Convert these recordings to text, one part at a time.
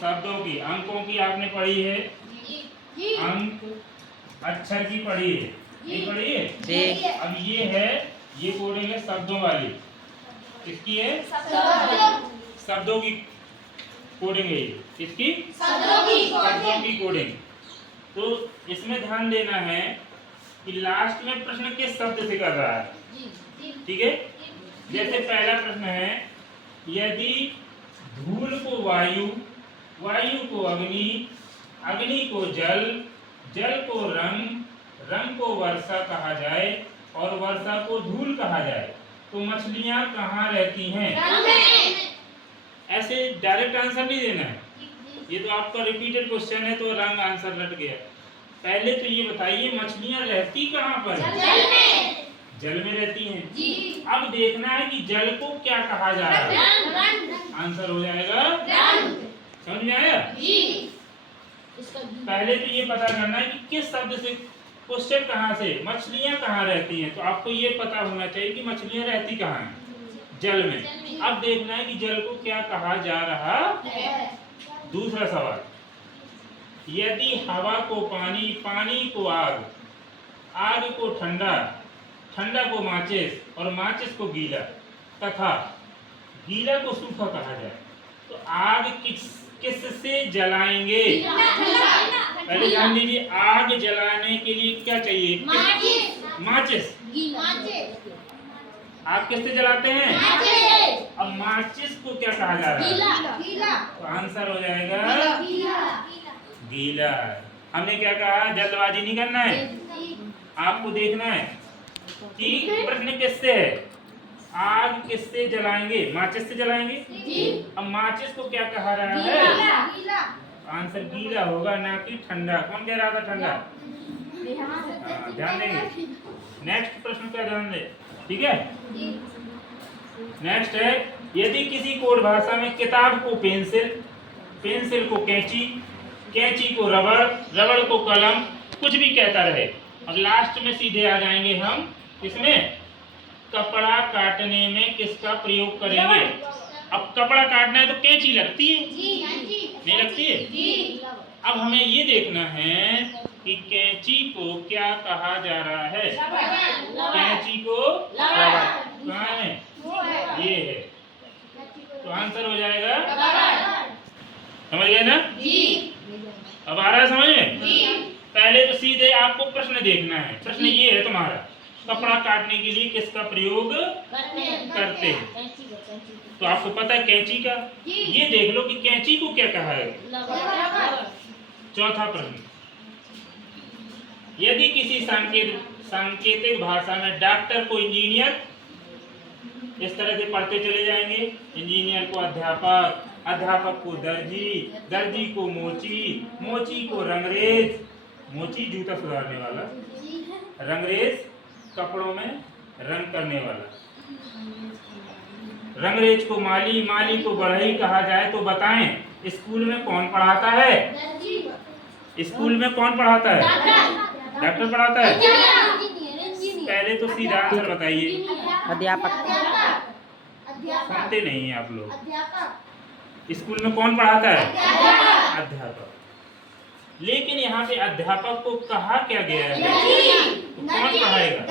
शब्दों की, अंकों की आपने पढ़ी है, अंक अक्षर की पढ़ी है, नहीं पढ़ी है जी। अब ये है, ये कोडिंग है शब्दों वाली। किसकी है? शब्दों की कोडिंग है ये। किसकी? शब्दों की कोडिंग। तो इसमें ध्यान देना है कि लास्ट में प्रश्न किस शब्द से कर रहा है। ठीक है, जैसे पहला प्रश्न है, यदि धूल को वायु, वायु को अग्नि, अग्नि को जल, जल को रंग, रंग को वर्षा कहा जाए और वर्षा को धूल कहा जाए, तो मछलियां कहाँ रहती हैं? ऐसे डायरेक्ट आंसर नहीं देना है, ये तो आपका रिपीटेड क्वेश्चन है तो रंग आंसर लट गया। पहले तो ये बताइए मछलियां रहती कहाँ पर है? जल में रहती हैं। अब देखना है कि जल को क्या कहा जा रहा है, आंसर हो जाएगा समझ में आया? पहले तो ये पता करना है कि किस शब्द से क्वेश्चन कहाँ से, मछलियां कहाँ रहती हैं, तो आपको ये पता होना चाहिए कि मछलियां रहती कहाँ हैं, जल में। अब देखना है कि जल को क्या कहा जा रहा है। दूसरा सवाल, यदि हवा को पानी, पानी को आग, आग को ठंडा, ठंडा को माचिस और माचिस को गीला तथा गीला को सूखा कहा जाए, तो आग किससे जलाएंगे? पहले ध्यान दीजिए, आग जलाने के लिए क्या चाहिए? माचिस। आग किससे जलाते हैं? अब माचिस को क्या कहा जा रहा है? तो आंसर हो जाएगा गीला। हमने क्या कहा, जल्दबाजी नहीं करना है, आपको देखना है कि प्रश्न किससे है, आग किससे जलाएंगे? माचिस से जलाएंगे। अब माचिस को क्या कहा रहा है? आंसर गीला होगा, ना कि ठंडा। कौन कह रहा था ठंडा? ध्यान देंगे। नेक्स्ट प्रश्न का ध्यान दे, ठीक है। नेक्स्ट है, यदि किसी कोड भाषा में किताब को पेंसिल, पेंसिल को कैंची, कैंची को रबड़, रबड़ को कलम, कुछ भी कहता रहे। अब लास्ट में सीधे आ जाएंगे हम इसमें, कपड़ा काटने में किसका प्रयोग करेंगे? अब कपड़ा काटना है तो कैंची लगती है, नहीं लगती है? अब हमें ये देखना है कि कैंची को क्या कहा जा रहा है। कैंची को रबड़, कहाँ है? ये है, तो आंसर हो जाएगा, समझ गए ना? अब आ रहा है समझ में? पहले तो सीधे आपको प्रश्न देखना है। प्रश्न ये है तुम्हारा, कपड़ा काटने के लिए किसका प्रयोग करते हैं? तो आपको पता है कैंची का, ये देख लो कि कैंची को क्या कहा है। चौथा प्रश्न, यदि किसी सांकेतिक भाषा में डॉक्टर को इंजीनियर, इस तरह से पढ़ते चले जाएंगे, इंजीनियर को अध्यापक, अध्यापक को दर्जी, दर्जी को मोची, मोची को रंगरेज, मोची जूता सुधारने वाला, रंगरेज कपड़ों में रंग करने वाला, रंगरेज को माली, माली को बढ़ई कहा जाए, तो बताएं स्कूल में कौन पढ़ाता है? स्कूल में कौन पढ़ाता है? डॉक्टर पढ़ाता है। पहले तो सीधा आंसर बताइए। अध्यापक। सुनते नहीं हैं आप लोग। स्कूल में कौन पढ़ाता है? अध्यापक। लेकिन यहाँ पे अध्यापक को कहा क्या गया है? तो कौन पढ़ाएगा?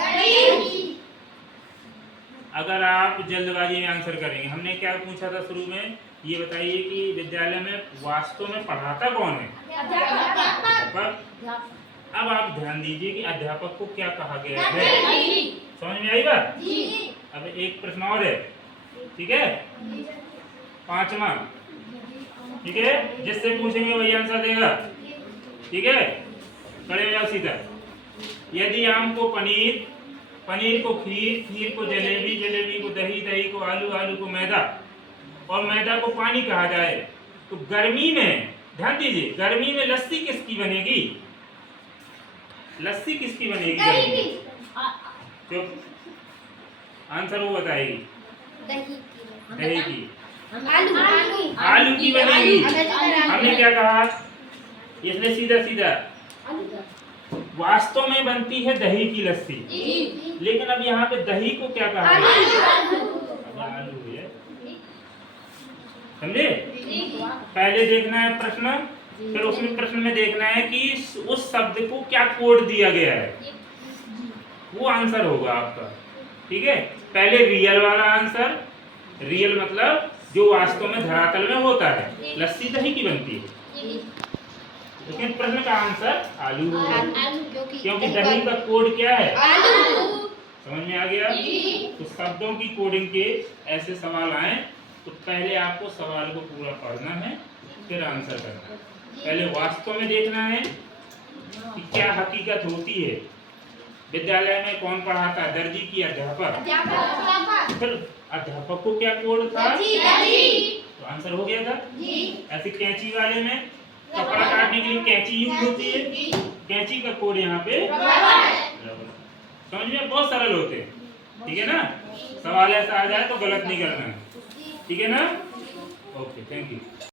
अगर आप जल्दबाजी में आंसर करेंगे, हमने क्या पूछा था शुरू में, ये बताइए कि विद्यालय में वास्तव में पढ़ाता कौन है? अध्यापक। अब आप ध्यान दीजिए कि अध्यापक को क्या कहा गया है, समझ में आई बात? अब एक प्रश्न और है, ठीक है, पांचवा, ठीक है, जिससे पूछेंगे वही आंसर देगा, ठीक है। खड़े हो जाओ सीधा। यदि आम को पनीर, पनीर को खीर, खीर को जलेबी, जलेबी को दही, दही को आलू, आलू को मैदा और मैदा को पानी कहा जाए, तो गर्मी में, ध्यान दीजिए, गर्मी में लस्सी किसकी बनेगी? लस्सी किसकी बनेगी गर्मी में? चुप, आंसर वो बताएगी। दही की, आलू की बनेगी। हमने क्या कहा? इसने सीधा सीधा, वास्तव में बनती है दही की लस्सी, लेकिन अब यहाँ पे दही को क्या कहा? आलू है। समझे? पहले देखना है प्रश्न, फिर उसमें प्रश्न में देखना है कि उस शब्द को क्या कोड दिया गया है, वो आंसर होगा आपका। ठीक है, पहले रियल वाला आंसर, रियल मतलब जो वास्तव में धरातल में होता है। लस्सी दही की बनती है, लेकिन प्रश्न का आंसर आलू होगा, क्योंकि दही का कोड क्या है? आलू। समझ में आ गया? तो शब्दों की कोडिंग के ऐसे सवाल आए तो पहले आपको सवाल को पूरा पढ़ना है, फिर आंसर करना है। पहले वास्तव में देखना है कि क्या हकीकत होती है। विद्यालय में कौन पढ़ाता है, दर्जी की अध्यापक? फिर अध्यापक को क्या कोड था? तो आंसर हो गया था। ऐसे कैंची वाले में कपड़ा काटने के लिए कैंची यूज होती है, कैंची का कोड यहाँ पे रबर। समझ में? बहुत सरल होते हैं। ठीक है ना? सवाल ऐसा आ जाए तो गलत नहीं करना है। ठीक है ना? Okay, thank you.